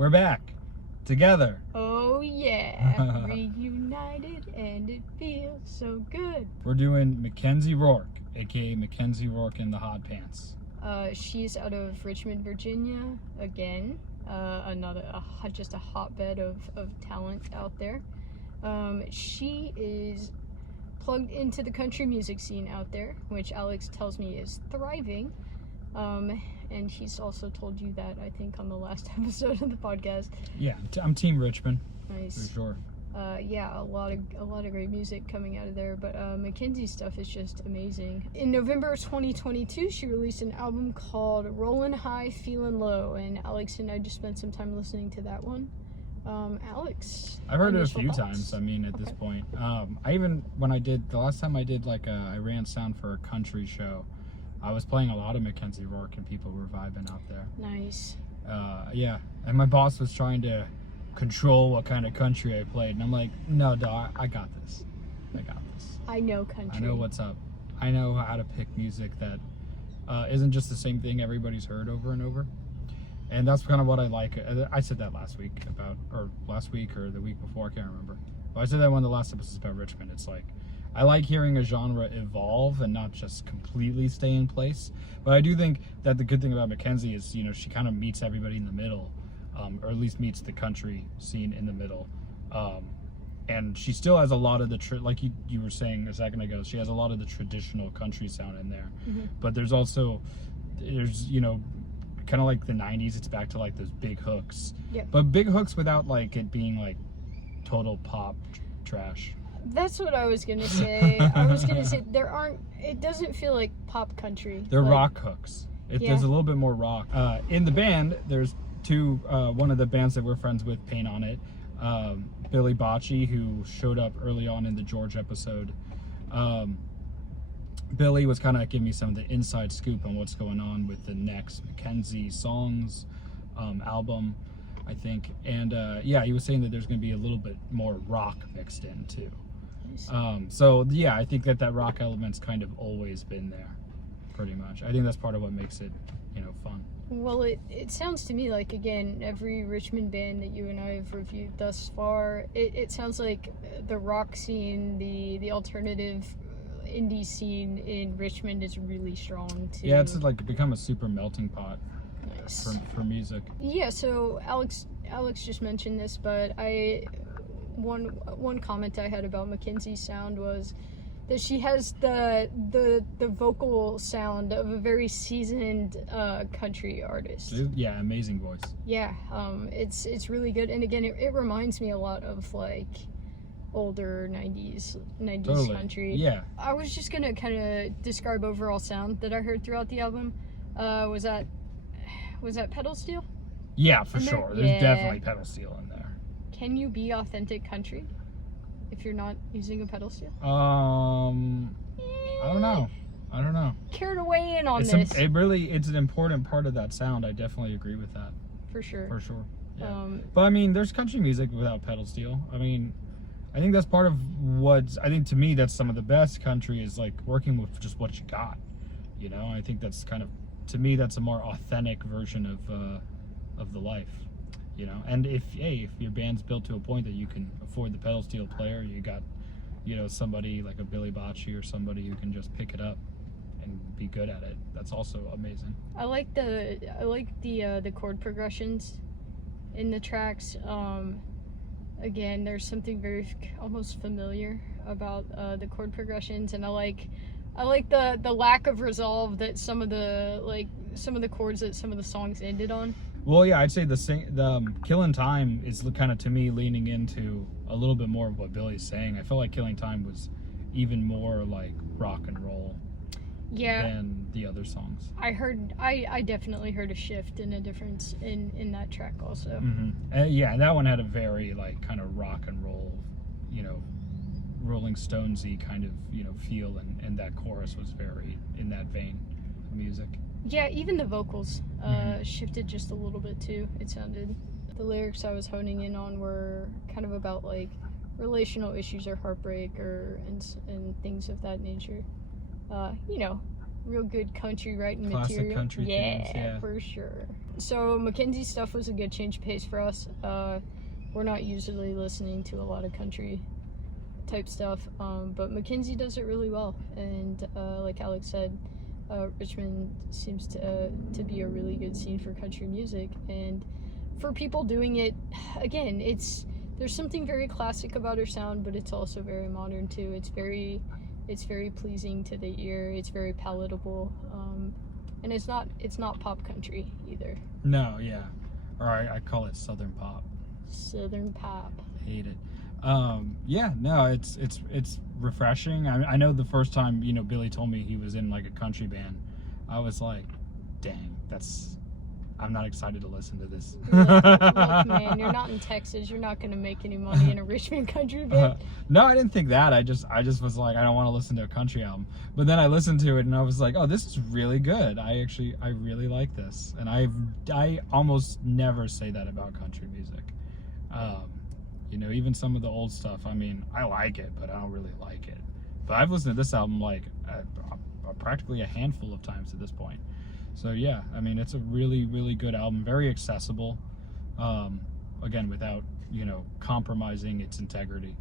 We're back together. Oh yeah, reunited and it feels so good. We're doing Mackenzie Roark, aka Mackenzie Roark in the Hot Pants. She's out of Richmond, Virginia, again. Just a hotbed of talent out there. She is plugged into the country music scene out there, which Alex tells me is thriving. And he's also told you that, I think, on the last episode of the podcast. Yeah, I'm Team Richmond. Nice. For sure. Yeah, a lot of great music coming out of there, but Mackenzie's stuff is just amazing. In November of 2022, she released an album called Rollin' High, Feelin' Low, and Alex and I just spent some time listening to that one. Alex, I've heard it a few thoughts? times. I mean, at this point, the last time I did I ran sound for a country show, I was playing a lot of Mackenzie Roark and people were vibing out there. Nice. Yeah, and my boss was trying to control what kind of country I played, and I'm like, no, dog, I got this. I know country. I know what's up. I know how to pick music that isn't just the same thing everybody's heard over and over. And that's kind of what I like. I said that last week or the week before, I can't remember. But I said that one of the last episodes about Richmond. It's like, I like hearing a genre evolve and not just completely stay in place. But I do think that the good thing about Mackenzie is, you know, she kind of meets everybody in the middle, or at least meets the country scene in the middle. And she still has a lot of the, like you were saying a second ago, she has a lot of the traditional country sound in there. Mm-hmm. But there's, you know, kind of like the 90s, it's back to like those big hooks. Yep. But big hooks without like it being like total pop trash. That's what I was gonna say. It doesn't feel like pop country. They're like, rock hooks. There's a little bit more rock. In the band, there's one of the bands that we're friends with paint on it. Billy Bocce, who showed up early on in the George episode. Billy was kind of giving me some of the inside scoop on what's going on with the next Mackenzie Songs album, I think. And yeah, he was saying that there's going to be a little bit more rock mixed in too. So yeah, I think that rock element's kind of always been there, pretty much. I think that's part of what makes it, you know, fun. Well, it sounds to me like, again, every Richmond band that you and I have reviewed thus far, it sounds like the rock scene, the alternative indie scene in Richmond is really strong too. Yeah, it's like become a super melting pot. Nice. for music. Yeah, so Alex just mentioned this, but one comment I had about Mackenzie's sound was that she has the vocal sound of a very seasoned country artist. Yeah, amazing voice. Yeah, it's really good, and again, it reminds me a lot of like older 90s totally. Country. Yeah. I was just gonna kind of describe overall sound that I heard throughout the album. Was that pedal steel? Yeah, for sure. There's Yeah. definitely pedal steel in there. Can you be authentic country if you're not using a pedal steel? I don't know. Care to weigh in on this? It's an important part of that sound. I definitely agree with that. For sure. Yeah. But I mean, there's country music without pedal steel. I mean, I think that's part of to me, that's some of the best country is like working with just what you got. You know, I think that's kind of, to me, that's a more authentic version of the life. You know, and if your band's built to a point that you can afford the pedal steel player, you got, you know, somebody like a Billy Bocce or somebody who can just pick it up and be good at it. That's also amazing. I like the chord progressions in the tracks. Again, there's something very almost familiar about the chord progressions, and I like the lack of resolve that some of the chords that some of the songs ended on. Well, yeah, I'd say the Killing Time is kind of, to me, leaning into a little bit more of what Billy's saying. I felt like Killing Time was even more like rock and roll than the other songs. I definitely heard a shift and a difference in that track also. Mm-hmm. Yeah, and that one had a very like kind of rock and roll, you know, Rolling Stonesy kind of, you know, feel, and that chorus was very in that vein of music. Yeah, even the vocals shifted just a little bit too. It sounded, the lyrics I was honing in on were kind of about like relational issues or heartbreak and things of that nature. You know, real good country writing Classic material. country themes, yeah. For sure. So Mackenzie's stuff was a good change of pace for us. We're not usually listening to a lot of country type stuff, but Mackenzie does it really well. And like Alex said, Richmond seems to be a really good scene for country music. And for people doing it, again, there's something very classic about her sound, but it's also very modern too. It's very pleasing to the ear. It's very palatable, and it's not pop country either. No, yeah, or I call it Southern pop. Southern pop. Hate it. Yeah, no, it's refreshing. I know the first time, you know, Billy told me he was in like a country band, I was like, dang, I'm not excited to listen to this. Look, man, you're not in Texas. You're not going to make any money in a Richmond country band. No, I didn't think that. I just was like, I don't want to listen to a country album. But then I listened to it and I was like, oh, this is really good. I really like this. And I almost never say that about country music. You know, even some of the old stuff, I mean, I like it, but I don't really like it. But I've listened to this album like practically a handful of times at this point. So yeah, I mean, it's a really, really good album, very accessible, again, without, you know, compromising its integrity.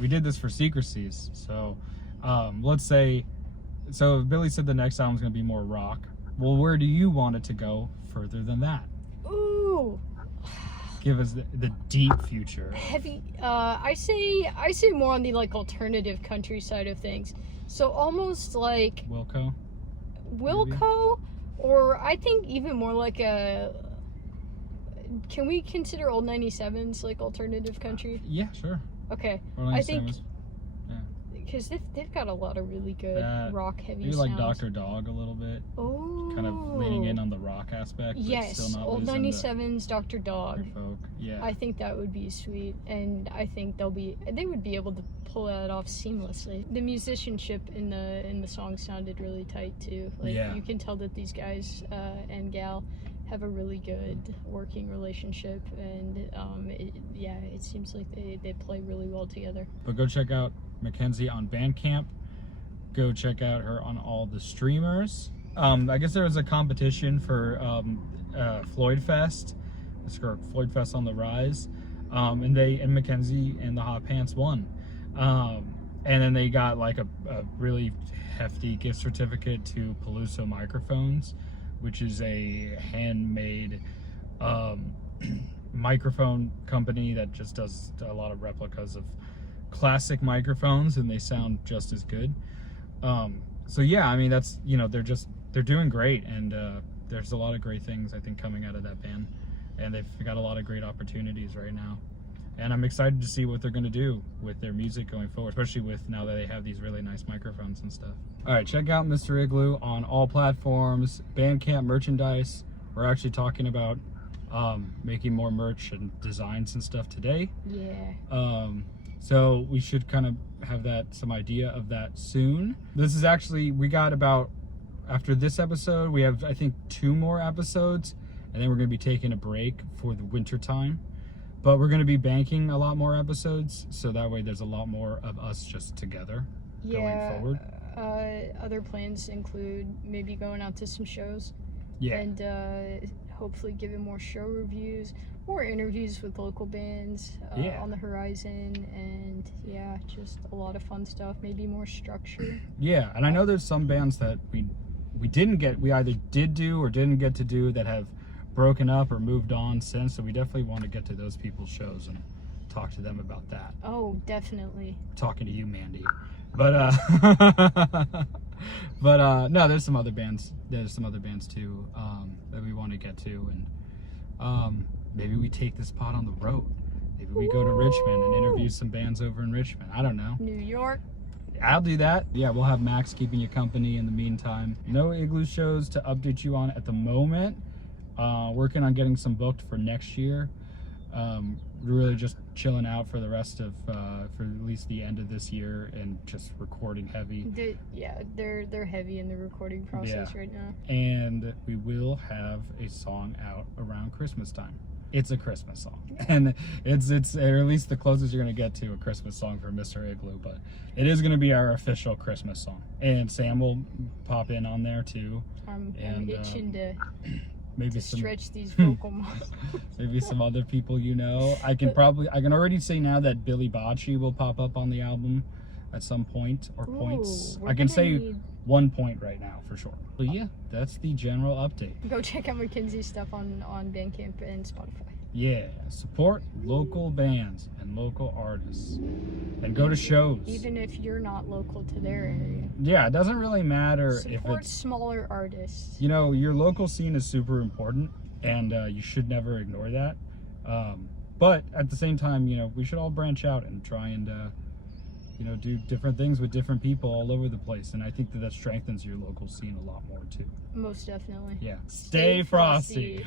We did this for Secrecies, so let's say, so Billy said the next album's going to be more rock. Well, where do you want it to go further than that? Ooh. Give us the deep future. Heavy. I say more on the like alternative country side of things. So almost like Wilco, maybe? Or I think even more like a. Can we consider old 97s like alternative country? Yeah, sure. Okay, Old I think 97s. because they've got a lot of really good rock heavy Maybe sounds. like Dr. Dog a little bit. Oh. Kind of leaning in on the rock aspect. But Yes, still not old losing 97s, Dr. Dog. the folk. Yeah. I think that would be sweet, and I think they would be able to pull that off seamlessly. The musicianship in the song sounded really tight too. Like Yeah. you can tell that these guys and gal have a really good working relationship, and it seems like they play really well together. But go check out Mackenzie on Bandcamp. Go check out her on all the streamers. I guess there was a competition for Floyd Fest. It's for Floyd Fest on the Rise, and Mackenzie and the Hot Pants won. And then they got like a really hefty gift certificate to Peluso Microphones, which is a handmade microphone company that just does a lot of replicas of classic microphones, and they sound just as good. So yeah, I mean, that's, you know, they're doing great, and there's a lot of great things I think coming out of that band, and they've got a lot of great opportunities right now. And I'm excited to see what they're going to do with their music going forward, especially with now that they have these really nice microphones and stuff. All right, check out Mr. Igloo on all platforms, Bandcamp merchandise. We're actually talking about making more merch and designs and stuff today. Yeah. So we should kind of have some idea of that soon. This is actually, we got about, after this episode, we have, I think, 2 more episodes, and then we're going to be taking a break for the winter time. But we're going to be banking a lot more episodes, so that way there's a lot more of us just together going forward. Other plans include maybe going out to some shows. Yeah. And hopefully giving more show reviews, more interviews with local bands on the horizon, and yeah, just a lot of fun stuff, maybe more structure. Yeah, and I know there's some bands that we either did do or didn't get to do that have broken up or moved on since, so we definitely want to get to those people's shows and talk to them about that. Oh, definitely. Talking to you, Mandy. But no, there's some other bands too that we want to get to, and maybe we take this pod on the road. Maybe we go to Richmond and interview some bands over in Richmond. I don't know. New York. I'll do that. Yeah, we'll have Max keeping you company in the meantime. No Igloo shows to update you on at the moment. Working on getting some booked for next year. Really just chilling out for the rest of, for at least the end of this year, and just recording heavy. They're heavy in the recording process right now. And we will have a song out around Christmas time. It's a Christmas song, and it's or at least the closest you're gonna get to a Christmas song for Mr. Igloo. But it is gonna be our official Christmas song, and Sam will pop in on there too. I'm itching to maybe to some stretch these vocal muscles. maybe some other people, you know. I can already say now that Billy Bocce will pop up on the album at some point, or points. Ooh, I can say 1 point right now for sure. So yeah, that's the general update. Go check out Mackenzie's stuff on Bandcamp and Spotify. Yeah, support local bands and local artists, and go to shows. Even if you're not local to their area. Yeah, it doesn't really matter if Support it's, smaller artists. you know, your local scene is super important, and you should never ignore that. But at the same time, you know, we should all branch out and try and you know, do different things with different people all over the place, and I think that strengthens your local scene a lot more too. Most definitely. Yeah. Stay frosty.